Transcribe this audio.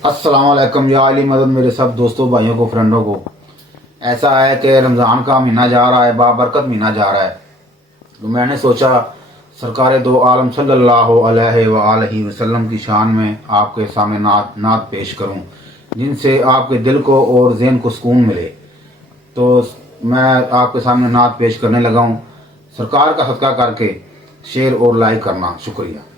अस्सलाम वालेकुम या अली मदद मेरे सब दोस्तों भाइयों को फ्रेंडों को। ऐसा है कि रमज़ान का महीना जा रहा है, बाबरकत महीना जा रहा है। तो मैंने सोचा सरकार दो आलम सल्लल्लाहु अलैहि वसल्लम की शान में आपके सामने नात पेश करूं, जिनसे आपके दिल को और ज़हन को सुकून मिले। तो मैं आपके सामने नात पेश करने लगा हूं। सरकार का सदका करके शेयर और लाइक करना, शुक्रिया।